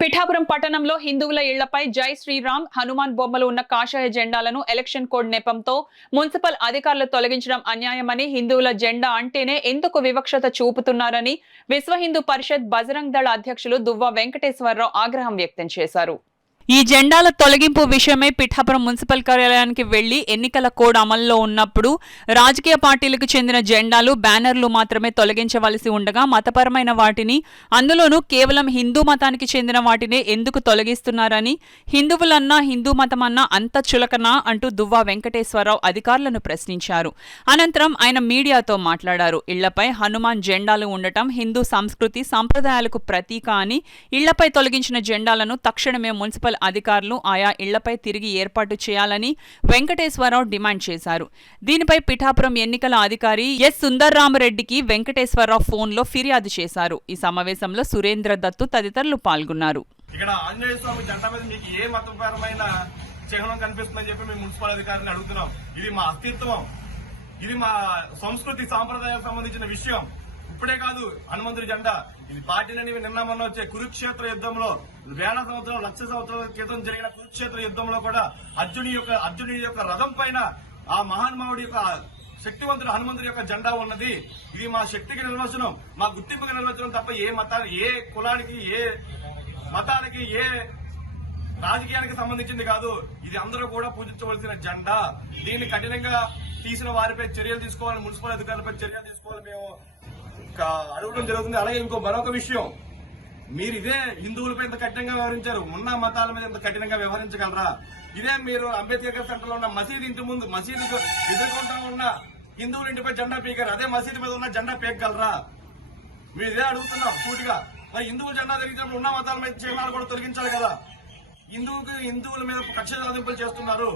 పిఠాపురం పట్టణంలో హిందువుల ఇళ్లపై జై శ్రీరామ్, హనుమాన్ బొమ్మలు ఉన్న కాషాయ జెండాలను ఎలక్షన్ కోడ్ నెపంతో మున్సిపల్ అధికారులు తొలగించడం అన్యాయమని, హిందువుల జెండా అంటేనే ఎందుకు వివక్షత చూపుతున్నారని విశ్వ హిందూ పరిషత్ బజరంగ్ దళ అధ్యక్షులు దువ్వ వెంకటేశ్వరరావు ఆగ్రహం వ్యక్తం చేశారు. ఈ జెండాల తొలగింపు విషయమై పిఠాపురం మున్సిపల్ కార్యాలయానికి వెళ్లి ఎన్నికల కోడ్ అమల్లో ఉన్నప్పుడు రాజకీయ పార్టీలకు చెందిన జెండాలు, బ్యానర్లు మాత్రమే తొలగించవలసి ఉండగా మతపరమైన వాటిని, అందులోనూ కేవలం హిందూ మతానికి చెందిన వాటినే ఎందుకు తొలగిస్తున్నారని, హిందువులన్నా హిందూ మతమన్నా అంత చులకనా అంటూ దువ్వ వెంకటేశ్వరరావు అధికారులను ప్రశ్నించారు. అనంతరం ఆయన మీడియాతో మాట్లాడారు. ఇళ్లపై హనుమాన్ జెండాలు ఉండటం హిందూ సంస్కృతి సంప్రదాయాలకు ప్రతీక అని, ఇళ్లపై తొలగించిన జెండాలను తక్షణమే మున్సిపల్ అధికారులు ఆయా ఇళ్లపై తిరిగి ఏర్పాటు చేయాలని వెంకటేశ్వరరావు డిమాండ్ చేశారు. దీనిపై పిఠాపురం ఎన్నికల అధికారి ఎస్ సుందర్రామరెడ్డికి వెంకటేశ్వరరావు ఫోన్లో ఫిర్యాదు చేశారు. ఈ సమావేశంలో సురేంద్ర దత్తు తదితరులు పాల్గొన్నారు. ఇక్కడ ఆంజనేయ స్వామి జెండా మీద మీకు ఏ మతపరమైన చిహ్నం కనిపిస్తుందని చెప్పి మేము మున్సిపల్ అధికారిని అడుగుతున్నాం. ఇది మా అస్తిత్వం, ఇది మా సంస్కృతి సాంప్రదాయాలకు సంబంధించిన విషయం. ఇప్పుడే కాదు హనుమంతుడి జెండా, ఇది పార్టీలని నిన్న మొన్న వచ్చే కురుక్షేత్ర యుద్ధంలో వేల సంవత్సరాలు, లక్ష సంవత్సరాల క్రితం జరిగిన కురుక్షేత్ర యుద్ధంలో కూడా అర్జునుడి యొక్క రథం పైన ఆ మహానుభావుడి యొక్క శక్తివంతుడు హనుమంతుడి యొక్క జెండా ఉన్నది. ఇది మా శక్తికి నిర్వచనం, మా గుర్తింపుకి నిర్వచనం తప్ప ఏ మతానికి, ఏ కులానికి, ఏ మతానికి, ఏ రాజకీయానికి సంబంధించింది కాదు. ఇది అందరూ కూడా పూజించవలసిన జెండా. దీన్ని కఠినంగా తీసిన వారిపై చర్యలు తీసుకోవాలి, మున్సిపల్ అధికారులపై చర్యలు తీసుకోవాలి మేము అడగడం జరుగుతుంది. అలాగే మరొక విషయం, మీరు ఇదే హిందువులపై ఇంత కఠినంగా వ్యవహరించారు, ఉన్న మతాల మీద ఇంత కఠినంగా వ్యవహరించగలరా? ఇదే మీరు అంబేద్కర్ సెంటర్ లో ఉన్న మసీదు ఇంటి ముందు, మసీదుకు ఎదుర్కొంటా ఉన్న హిందువుల ఇంటిపై జెండా పీకారు, అదే మసీదు మీద ఉన్న జెండా పీకగలరా? మీరు ఇదే అడుగుతున్నాం సూటిగా. మరి హిందువుల జెండా తొలగించినప్పుడు ఉన్న మతాల మీద చిహ్నాలు కూడా తొలగించాలి కదా. హిందువుల మీద కక్ష సాధింపులు చేస్తున్నారు.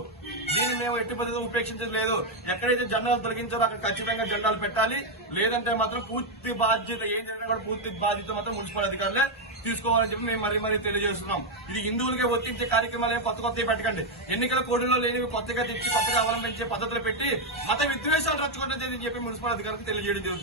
దీన్ని మేము ఎట్టి పద్ధతిలో ఉపేక్షించలేదు. ఎక్కడైతే జెండాలు తొలగించారో అక్కడ ఖచ్చితంగా జెండాలు పెట్టాలి. లేదంటే మాత్రం పూర్తి బాధ్యత, ఏం జరిగినా కూడా పూర్తి బాధ్యత మాత్రం మున్సిపల్ అధికారులే తీసుకోవాలని చెప్పి మేము మరీ తెలియజేస్తున్నాం. ఇది హిందువులకే వర్తించే కార్యక్రమాలు కొత్తగా పెట్టకండి. ఎన్నికల కోడ్లో లేనివి కొత్తగా తెచ్చి కొత్తగా అవలంబించే పద్ధతులు పెట్టి మత విద్వేషాలు రచ్చుకుంటుందని చెప్పి మున్సిపల్ అధికారులకు తెలియజేయడం జరుగుతుంది.